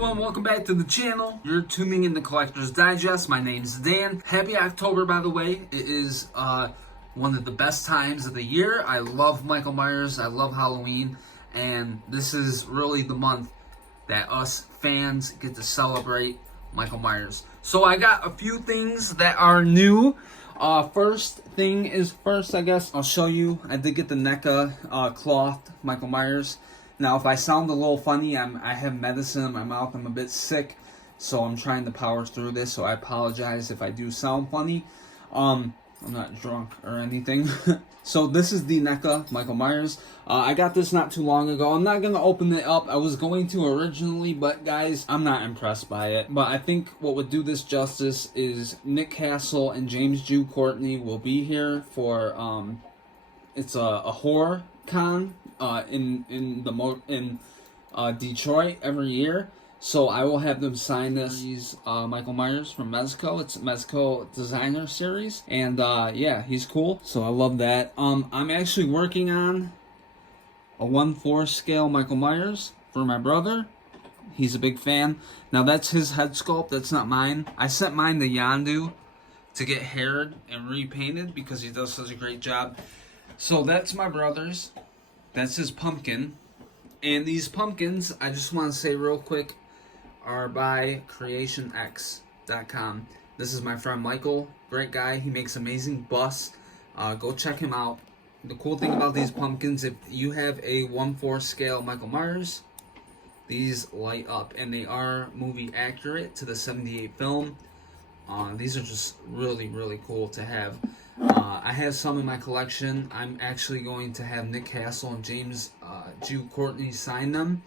everyone, welcome back to the channel. You're tuning in to Collector's Digest. My name's Dan. Happy October, by the way. It is one of the best times of the year. I love Michael Myers, I love Halloween, and this is really the month that us fans get to celebrate Michael Myers. So I got a few things that are new. First thing is first, I guess. I'll show you. I did get the NECA cloth Michael Myers. Now, if I sound a little funny, I have medicine in my mouth. I'm a bit sick, so I'm trying to power through this, so I apologize if I do sound funny. I'm not drunk or anything. So this is the NECA Michael Myers. I got this not too long ago. I'm not going to open it up. I was going to originally, but guys, I'm not impressed by it. But I think what would do this justice is Nick Castle and James Jew Courtney will be here for, it's a horror con in Detroit every year. So I will have them sign this. He's Michael Myers from Mezco. It's a Mezco designer series. And yeah, he's cool. So I love that. I'm actually working on a 1/4 scale Michael Myers for my brother. He's a big fan. Now that's his head sculpt. That's not mine. I sent mine to Yandu to get haired and repainted because he does such a great job. So that's my brother's. That's his pumpkin. And these pumpkins, I just want to say real quick, are by creationx.com. This is my friend Michael. Great guy. He makes amazing busts. Go check him out. The cool thing about these pumpkins, if you have a 1/4 scale Michael Myers, these light up. And they are movie accurate to the 78 film. These are just really, really cool to have. I have some in my collection. I'm actually going to have Nick Castle and James Jew Courtney sign them,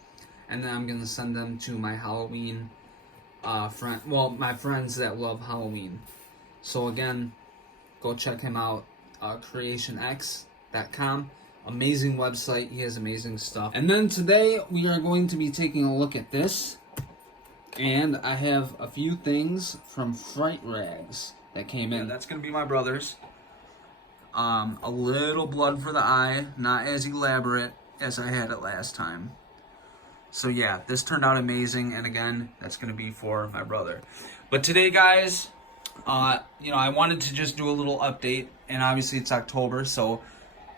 and then I'm going to send them to my Halloween my friends that love Halloween. So again, go check him out, creationx.com. Amazing website. He has amazing stuff. And then today we are going to be taking a look at this, and I have a few things from Fright Rags that came in. That's going to be my brother's. A little blood for the eye, not as elaborate as I had it last time. So yeah, this turned out amazing, and again, that's going to be for my brother. But today, guys, I wanted to just do a little update, and obviously it's October, so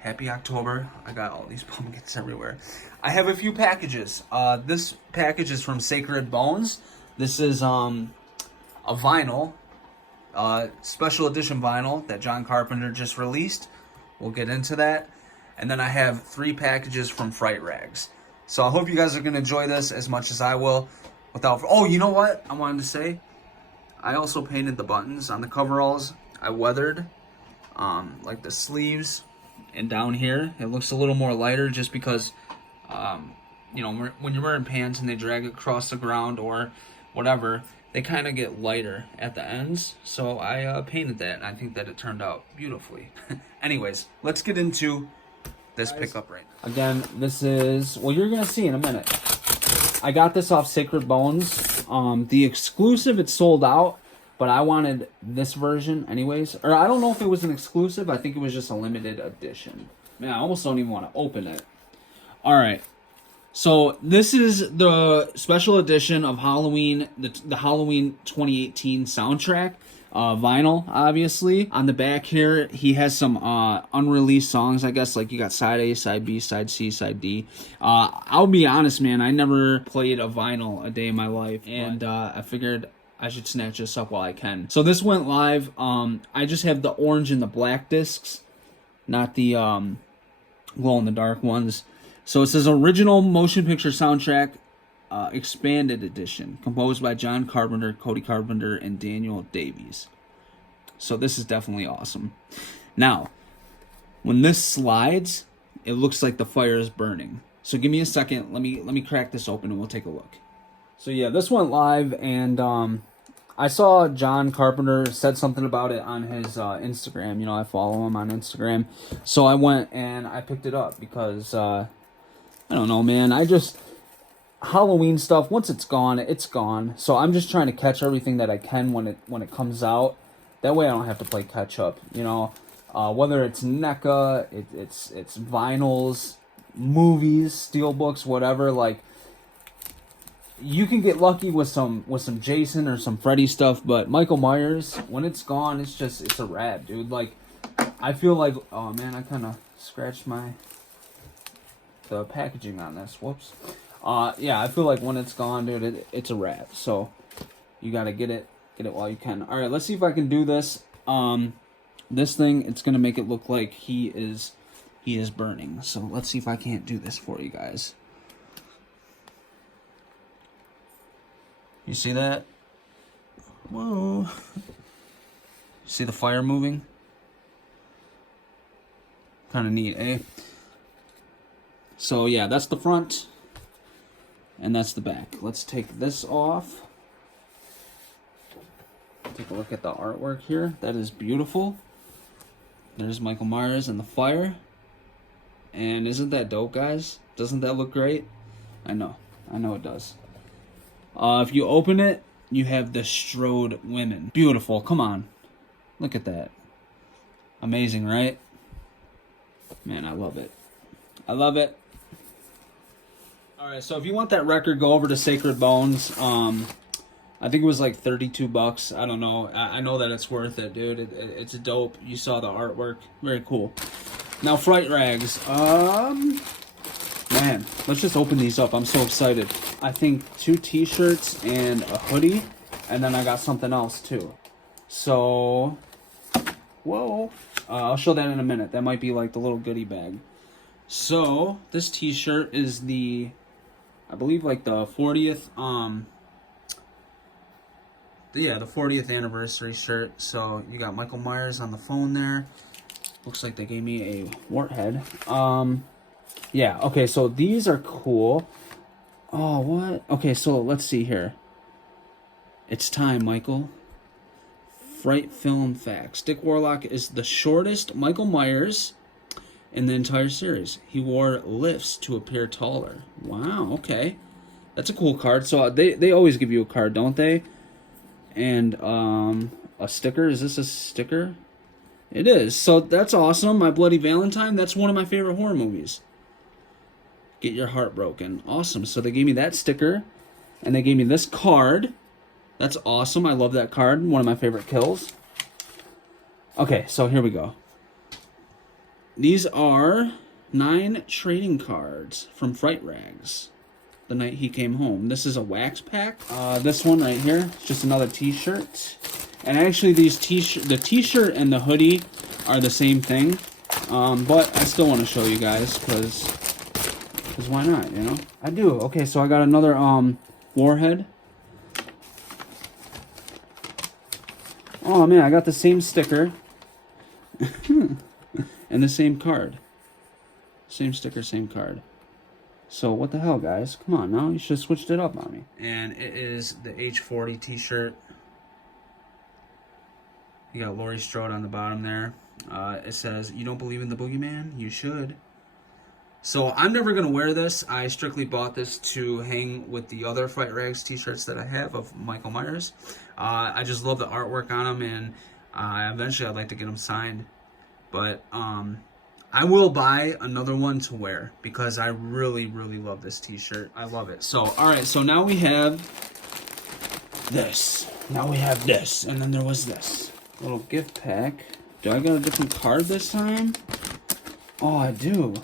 happy October. I got all these pumpkins everywhere. I have a few packages. This package is from Sacred Bones. This is a vinyl. Special edition vinyl that John Carpenter just released. We'll get into that. And then I have 3 packages from Fright Rags. So I hope you guys are going to enjoy this as much as I will. Oh, you know what I wanted to say? I also painted the buttons on the coveralls. I weathered like the sleeves and down here. It looks a little more lighter just because, when you're wearing pants and they drag across the ground or whatever, they kind of get lighter at the ends, so I painted that, and I think that it turned out beautifully. Anyways, let's get into this pickup right now. Again, this is, well, you're going to see in a minute. I got this off Sacred Bones. The exclusive, it's sold out, but I wanted this version anyways. Or I don't know if it was an exclusive. I think it was just a limited edition. Man, I almost don't even want to open it. All right. So this is the special edition of Halloween, the Halloween 2018 soundtrack, vinyl, obviously. On the back here, he has some unreleased songs, I guess, like you got side A, side B, side C, side D. I'll be honest, man, I never played a vinyl a day in my life, and I figured I should snatch this up while I can. So this went live. I just have the orange and the black discs, not the glow-in-the-dark ones. So it says original motion picture soundtrack, expanded edition, composed by John Carpenter, Cody Carpenter, and Daniel Davies. So this is definitely awesome. Now, when this slides, it looks like the fire is burning. So give me a second. Let me crack this open and we'll take a look. So yeah, this went live, and I saw John Carpenter said something about it on his Instagram. I follow him on Instagram. So I went and I picked it up because I don't know, man. Halloween stuff, once it's gone, it's gone. So I'm just trying to catch everything that I can when it comes out. That way I don't have to play catch up, whether it's NECA, it's vinyls, movies, steelbooks, whatever. Like, you can get lucky with some Jason or some Freddy stuff, but Michael Myers, when it's gone, it's a wrap, dude. Like, I feel like, oh man, I kind of scratched the packaging on this. Whoops. Yeah, I feel like when it's gone, dude, it's a wrap. So you gotta get it while you can. All right, let's see if I can do this. This thing, it's gonna make it look like he is burning. So let's see if I can't do this for you guys. You see that? Whoa. See the fire moving? Kind of neat, eh? So yeah, that's the front. And that's the back. Let's take this off. Take a look at the artwork here. That is beautiful. There's Michael Myers and the fire. And isn't that dope, guys? Doesn't that look great? I know it does. If you open it, you have the Strode women. Beautiful, come on. Look at that. Amazing, right? Man, I love it. I love it. Alright, so if you want that record, go over to Sacred Bones. I think it was like $32. I don't know. I know that it's worth it, dude. It's dope. You saw the artwork. Very cool. Now, Fright Rags. Man, let's just open these up. I'm so excited. I think 2 t-shirts and a hoodie. And then I got something else, too. So, whoa. I'll show that in a minute. That might be like the little goodie bag. So, this t-shirt is the, I believe like the 40th, the 40th anniversary shirt. So, you got Michael Myers on the phone there. Looks like they gave me a warthead. Yeah, okay, so these are cool. Oh, what? Okay, so let's see here. It's time, Michael. Fright Film Facts. Dick Warlock is the shortest Michael Myers in the entire series. He wore lifts to appear taller. Wow, okay. That's a cool card. So they always give you a card, don't they? And a sticker. Is this a sticker? It is. So that's awesome. My Bloody Valentine. That's one of my favorite horror movies. Get your heart broken. Awesome. So they gave me that sticker. And they gave me this card. That's awesome. I love that card. One of my favorite kills. Okay, so here we go. These are 9 trading cards from Fright Rags. The night he came home. This is a wax pack. This one right here. It's just another t-shirt. And actually these the t-shirt and the hoodie are the same thing. But I still want to show you guys because why not, you know? I do. Okay, so I got another warhead. Oh man, I got the same sticker. And the same card. Same sticker, same card. So what the hell, guys? Come on now, you should have switched it up on me. And it is the H40 t-shirt. You got Laurie Strode on the bottom there. It says, "You don't believe in the boogeyman? You should." So I'm never going to wear this. I strictly bought this to hang with the other Fright Rags t-shirts that I have of Michael Myers. I just love the artwork on them, and eventually I'd like to get them signed. But I will buy another one to wear because I really, really love this t-shirt. I love it. So, alright, so now we have this. Now we have this. And then there was this little gift pack. Do I got a different card this time? Oh, I do.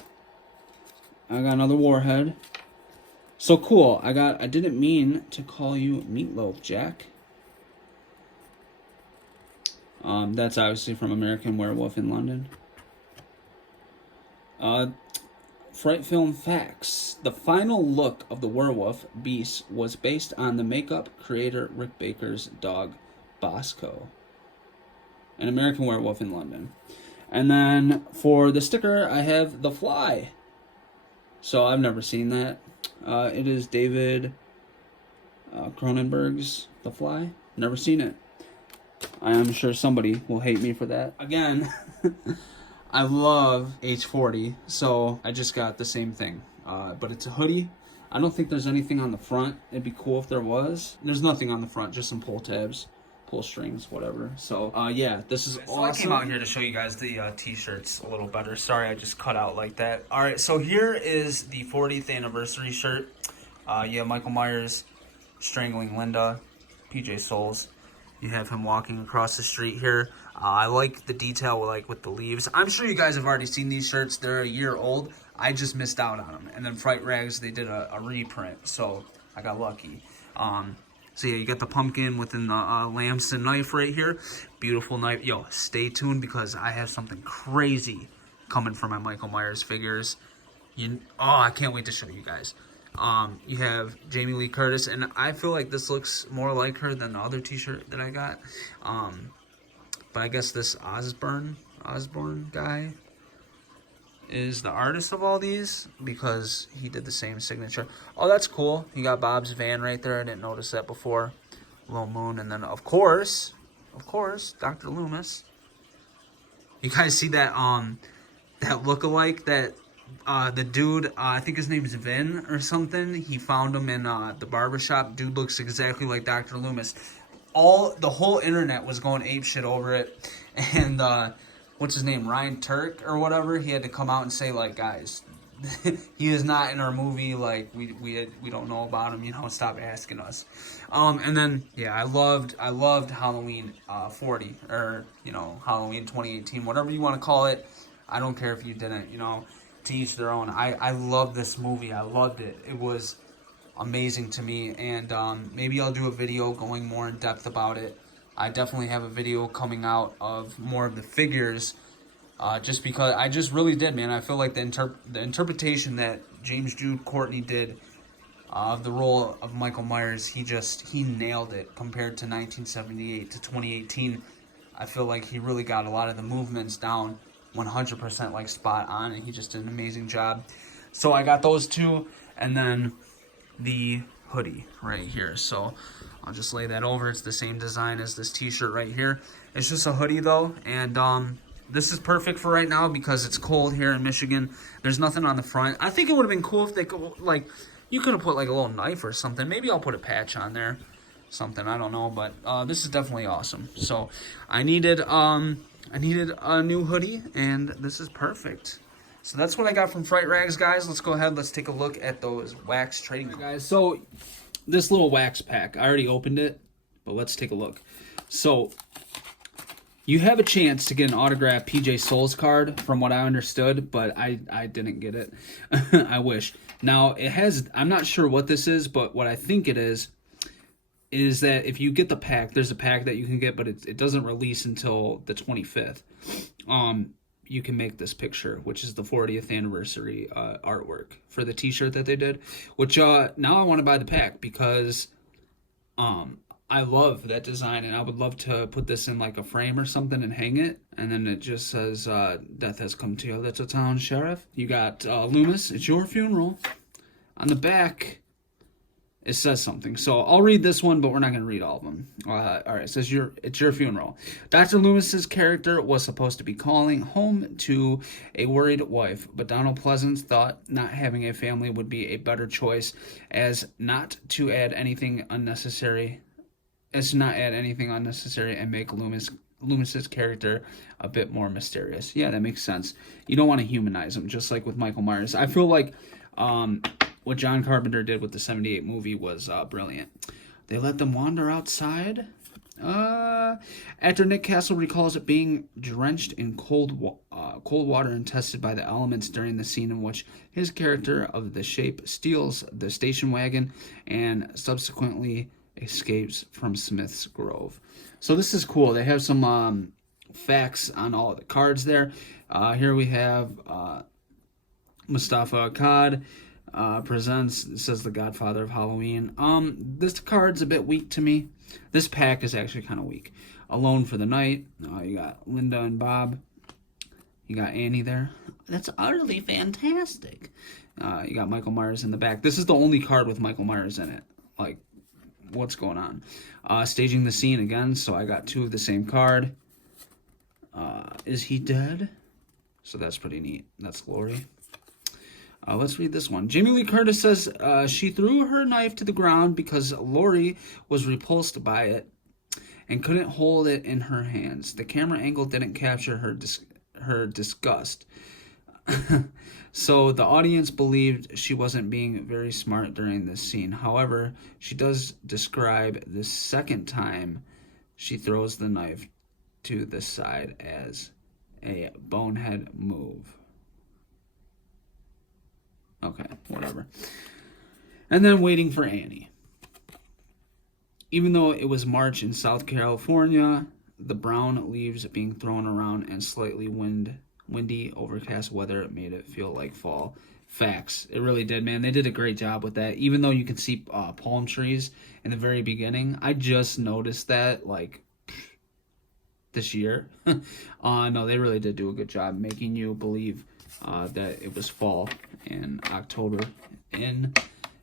I got another warhead. So cool. I didn't mean to call you Meatloaf, Jack. That's obviously from American Werewolf in London. Fright Film Facts. The final look of the werewolf beast was based on the makeup creator Rick Baker's dog, Bosco. An American Werewolf in London. And then for the sticker, I have The Fly. So I've never seen that. It is David Cronenberg's The Fly. Never seen it. I am sure somebody will hate me for that. Again, I love H40, so I just got the same thing. But it's a hoodie. I don't think there's anything on the front. It'd be cool if there was. There's nothing on the front, just some pull tabs, pull strings, whatever. So, yeah, this is awesome. I came out here to show you guys the t-shirts a little better. Sorry, I just cut out like that. All right, so here is the 40th anniversary shirt. Yeah, Michael Myers strangling Linda, PJ Souls. You have him walking across the street here. I like the detail like with the leaves. I'm sure you guys have already seen these shirts. They're a year old. I just missed out on them. And then Fright Rags, they did a reprint, so I got lucky. So yeah, you got the pumpkin within the Lamson knife right here. Beautiful knife. Yo, stay tuned because I have something crazy coming for my Michael Myers figures. I can't wait to show you guys. You have Jamie Lee Curtis, and I feel like this looks more like her than the other t-shirt that I got. But I guess this Osborne guy is the artist of all these because he did the same signature. Oh, that's cool. You got Bob's van right there. I didn't notice that before. Little moon, and then of course, Dr. Loomis. You guys see that that look-alike that the dude, I think his name is Vin or something. He found him in the barbershop. Dude looks exactly like Dr. Loomis. The whole internet was going apeshit over it, and what's his name, Ryan Turk or whatever, he had to come out and say, like, guys, he is not in our movie, like, we don't know about him, you know, stop asking us. And then, yeah, I loved Halloween 40, or, you know, Halloween 2018, whatever you want to call it. I don't care if you didn't, you know, to each their own. I love this movie. I loved it. It was amazing to me, and maybe I'll do a video going more in depth about it. I definitely have a video coming out of more of the figures, just because I just really did, man. I feel like the interpretation that James Jude Courtney did of the role of Michael Myers, he nailed it compared to 1978 to 2018. I feel like he really got a lot of the movements down 100% like spot on, and he just did an amazing job. So I got those two, and then the hoodie right here. So I'll just lay that over. It's the same design as this t-shirt right here. It's just a hoodie though, and this is perfect for right now because it's cold here in Michigan. There's nothing on the front. I think it would have been cool if they could, like, you could have put like a little knife or something. Maybe I'll put a patch on there, something, I don't know, but this is definitely awesome. So I needed a new hoodie, and this is perfect. So that's what I got from Fright Rags, guys. Let's go ahead. Let's take a look at those wax trading cards. Guys, so this little wax pack, I already opened it, but let's take a look. So you have a chance to get an autographed PJ Souls card, from what I understood, but I didn't get it. I wish. Now, it has, I'm not sure what this is, but what I think it is that if you get the pack, there's a pack that you can get, but it doesn't release until the 25th. You can make this picture, which is the 40th anniversary artwork for the t-shirt that they did, which now I want to buy the pack because I love that design, and I would love to put this in like a frame or something and hang it, and then it just says death has come to your little town, sheriff. You got Loomis, it's your funeral. On the back it says something. So I'll read this one, but we're not going to read all of them. All right, it says it's your funeral. Dr. Loomis's character was supposed to be calling home to a worried wife, but Donald Pleasance thought not having a family would be a better choice as not to add anything unnecessary and make Loomis's character a bit more mysterious. Yeah, that makes sense. You don't want to humanize him, just like with Michael Myers. I feel like what John Carpenter did with the 78 movie was brilliant. They let them wander outside. After Nick Castle recalls it being drenched in cold water and tested by the elements during the scene in which his character of the shape steals the station wagon and subsequently escapes from Smith's Grove. So this is cool. They have some facts on all of the cards there. Here we have Mustafa Akkad presents, it says the Godfather of Halloween. This card's a bit weak to me. This pack is actually kind of weak. Alone for the Night. You got Linda and Bob. You got Annie there. That's utterly fantastic. You got Michael Myers in the back. This is the only card with Michael Myers in it. Like, what's going on? Staging the Scene again, so I got two of the same card. Is he dead? So that's pretty neat. That's Lori. Let's read this one. Jamie Lee Curtis says she threw her knife to the ground because Lori was repulsed by it and couldn't hold it in her hands. The camera angle didn't capture her disgust. So the audience believed she wasn't being very smart during this scene. However, she does describe the second time she throws the knife to the side as a bonehead move. Okay, whatever. And then waiting for Annie. Even though it was March in South California, the brown leaves being thrown around and slightly windy, overcast weather made it feel like fall. Facts. It really did, man. They did a great job with that. Even though you can see palm trees in the very beginning, I just noticed that, like, this year. No, they really did do a good job making you believe that it was fall in October in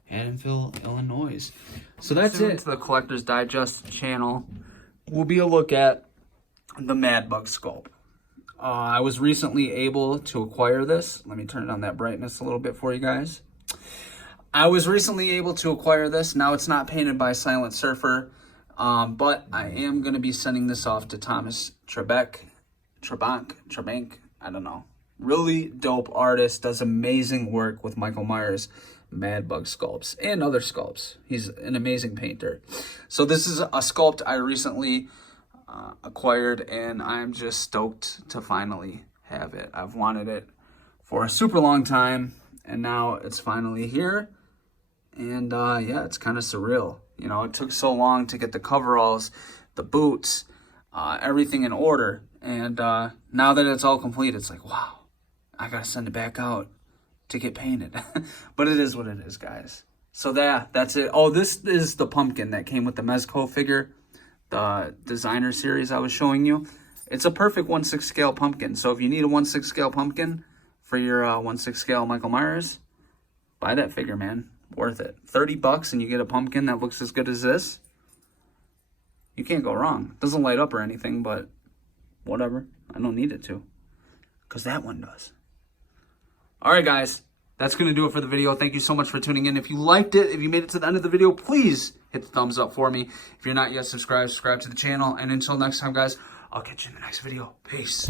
Haddonfield, Illinois. So that's it. To the Collector's Digest channel will be a look at the Mad Bug sculpt. I was recently able to acquire this. Let me turn on that brightness a little bit for you guys. I was recently able to acquire this. Now it's not painted by Silent Surfer, but I am going to be sending this off to Thomas Trebank, I don't know. Really dope artist, does amazing work with Michael Myers Mad Bug sculpts and other sculpts. He's an amazing painter. So this is a sculpt I recently acquired, and I'm just stoked to finally have it. I've wanted it for a super long time, and now it's finally here. And yeah, it's kind of surreal. You know, it took so long to get the coveralls, the boots, everything in order. And now that it's all complete, it's like, wow, I gotta send it back out to get painted. But it is what it is, guys. So that's it. Oh, this is the pumpkin that came with the Mezco figure, the designer series I was showing you. It's a perfect 1/6 scale pumpkin. So if you need a 1/6 scale pumpkin for your 1/6 scale Michael Myers, buy that figure, man. Worth it. $30 and you get a pumpkin that looks as good as this. You can't go wrong. It doesn't light up or anything, but whatever. I don't need it to, because that one does. All right, guys. That's going to do it for the video. Thank you so much for tuning in. If you liked it, if you made it to the end of the video, please hit the thumbs up for me. If you're not yet subscribed, subscribe to the channel. And until next time, guys, I'll catch you in the next video. Peace.